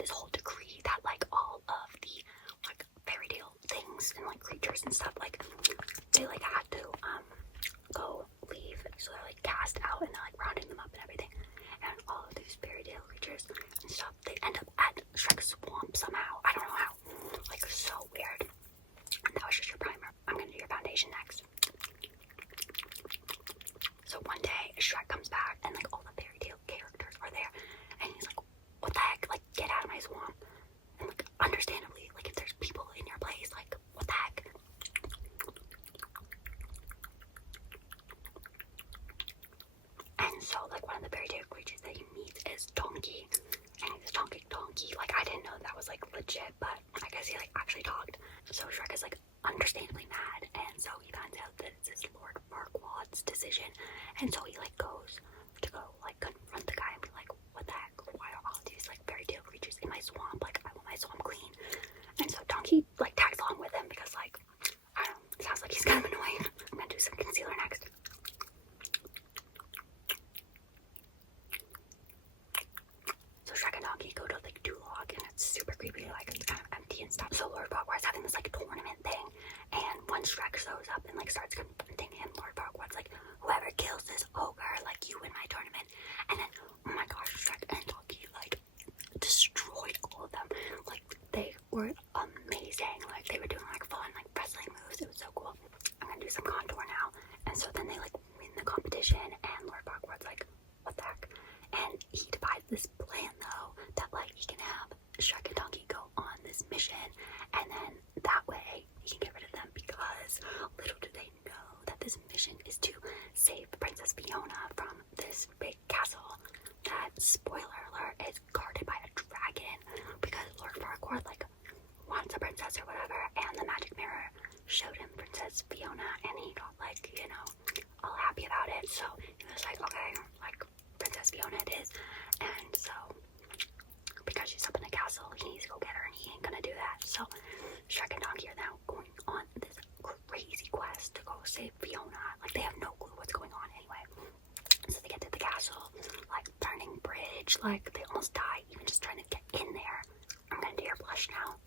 made this whole decree that like all of the like fairy tale things and like creatures and stuff, like they like had to go leave, so they're like cast out and they're like rounding them up and everything, and all of these fairy tale creatures and stuff, they end up at Shrek's swamp somehow. I don't know how, like so weird. And that was just your primer. I'm gonna do your foundation next. So one day Shrek comes back and like all the fairy tale characters are there, and he's like, what the heck, like get out of my swamp. And like understandably, like if there's people in your place, like what the heck. And so like one of the fairy tale creatures that he meets is Donkey, and he's Donkey. Like I didn't know that was like legit, but I guess he like actually talked. So Shrek is like understandably mad, and so he finds out that it's his Lord Farquaad's decision, and so he like goes to go like confront the guy and be like, what the heck, why are all these like fairy tale creatures in my swamp, like I want my swamp clean. And so Donkey like tags along with him because like I don't know, it sounds like he's kind of annoying. I'm gonna do some concealer next. So Shrek and Donkey go to like Duloc, and it's super creepy, like it's kind of empty and stuff. So Lord Farquaad's having this like tournament thing, and once Shrek shows up and like starts confronting him, Lord Farquaad's like, whoever kills this ogre, like you win my tournament. And then oh my gosh, Shrek and Donkey like destroyed all of them. Like they were amazing. Like they were doing like fun like wrestling moves. It was so cool. I'm gonna do some contour now. And so then they like win the competition, and Lord Farquaad's like, what the heck? And he devised this plan though, that like he can have Shrek and Donkey go on this mission, and then that way he can get rid of them, because little do they know that this mission is to save Princess Fiona from this big castle that, spoiler alert, is guarded by a dragon, because Lord Farquaad like wants a princess or whatever, and the magic mirror showed him Princess Fiona, and he got like, you know, all happy about it. So he was like, okay, like Princess Fiona it is. And so because she's up in the castle, he needs to go get her, and he ain't gonna do that. So Shrek and Donkey are now going on this crazy quest to go save Fiona. Like they have no clue what's going on anyway. So they get to the castle, like burning bridge, like they almost die even just trying to get in there. I'm gonna do your blush now.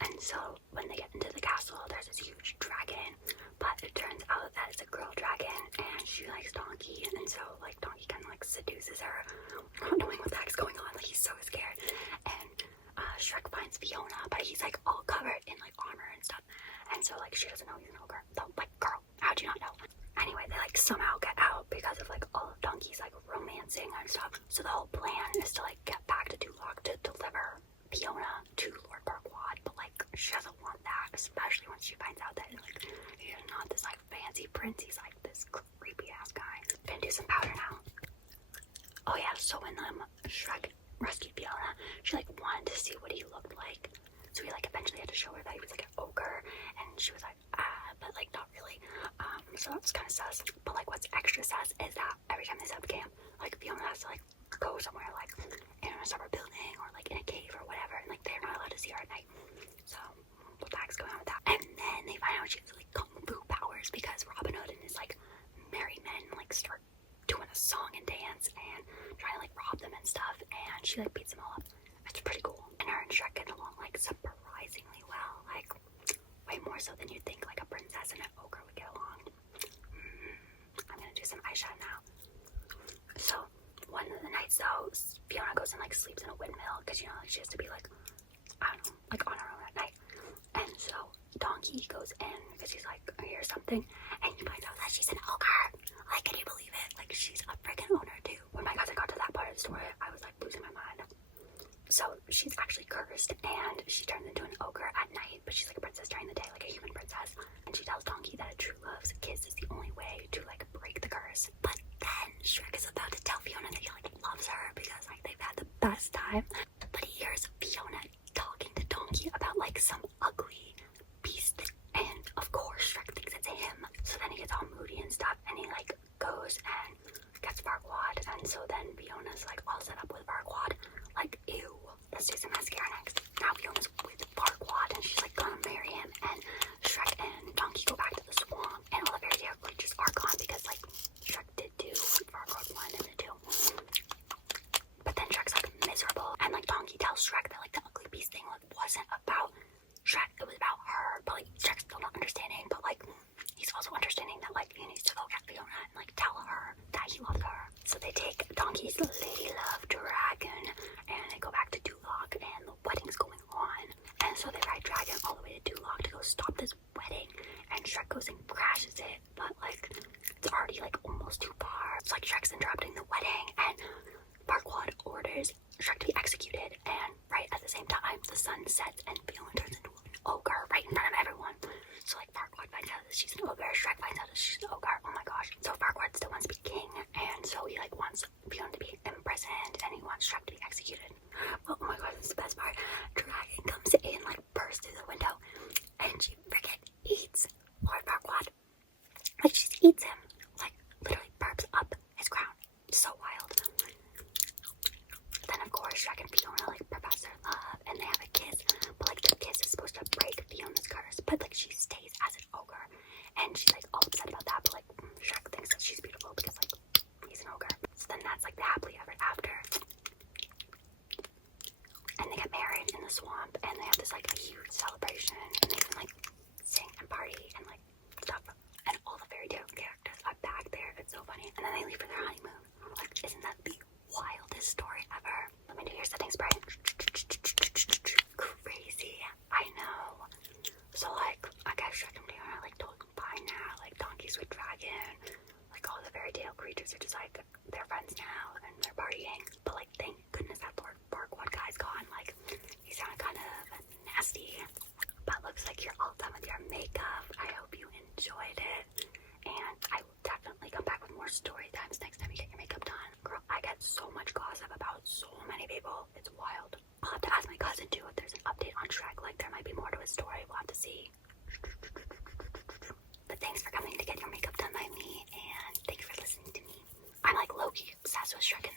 And so when they get into the castle, there's this huge dragon, but it turns out that it's a girl dragon, and she likes Donkey, and so like Donkey kind of like seduces her, not knowing what the heck's going on. Like he's so scared. And Shrek finds Fiona, but he's like all covered in like armor and stuff, and so like she doesn't know he's an ogre. So like, girl, how'd you not know? Anyway, they like somehow get out because of like all of Donkey's like romancing and stuff. So the whole plan is to like get back to Duloc to deliver Fiona to Lord Farquaad, but like she doesn't want that, especially when she finds out that like he's not this like fancy prince, he's like this creepy ass guy. Gonna do some powder now. Oh yeah, so when Shrek rescued Fiona, she like wanted to see what he looked like, so he like eventually had to show her that he was like an ogre, and she was like, but like not really. So that's kind of sus. But like what's extra sus is that every time they set up camp, like Fiona has to like go somewhere like in a summer building or like in a cave or whatever, and like they're not allowed to see her at night. So what the heck's going on with that? And then they find out she has like kung fu powers, because Robin Hood and his like merry men like start doing a song and dance and trying to like rob them and stuff, and she like beats them all up. It's pretty cool. And her and Shrek get along like surprisingly well, like way more so than you'd think like a princess and an ogre would get along. I'm gonna do some eyeshadow now. So one of the nights though, Fiona goes and like sleeps in a windmill, because you know like she has to be like, I don't know, like on her own at night. And so Donkey goes in because he's like, I hear something, and he finds out that she's an ogre. Like, can you believe it? Like she's a freaking owner too. When my cousin got to that part of the story, I was like losing my mind. So she's actually cursed, and she turns into an ogre at night, but she's like a princess during the day, like a human princess. And she tells Donkey that a true love's kiss is the only way to like break the curse. But then Shrek is about to tell Fiona that he like loves her because like they've had the best time. But he hears Fiona talking to Donkey about like some ugly beast, and of course Shrek thinks it's him. So then he gets all moody and stuff, and he like goes and gets Farquaad, and so then Fiona's like all set up with Farquaad. Like, ew. Let's do some mascara next. Now Fiona's with Farquaad, and she's like gonna marry him, and Shrek and Donkey go back to the swamp, and all the fairy tale creatures are gone because like Shrek did do what Farquaad wanted him to do. But then Shrek's like miserable, and like Donkey tells Shrek that the swamp, and they have this like a huge celebration, and they can like sing and party and like stuff. And all the fairy tale characters are back there. It's so funny. And then they leave for their honeymoon. Like, isn't that the wildest story ever? Let me do your setting spray. Crazy. I know. So like, I guess Shrek and Fiona like totally fine now. Like donkeys with dragon. Like all the fairy tale creatures are just like they're friends now and they're partying. But like, thank goodness that Farquaad guy's gone. Like, he sounded kind of nasty. But looks like you're all done with your makeup. I hope you enjoyed it. And I will definitely come back with more story times next time you get your makeup done. Girl, I get so much gossip about so many people. It's wild. I'll have to ask my cousin too if there's an update on Shrek. Like, there might be more to his story. We'll have to see. But thanks for coming to get your makeup done by me. And thank you for listening to me. I'm like low-key obsessed with Shrek and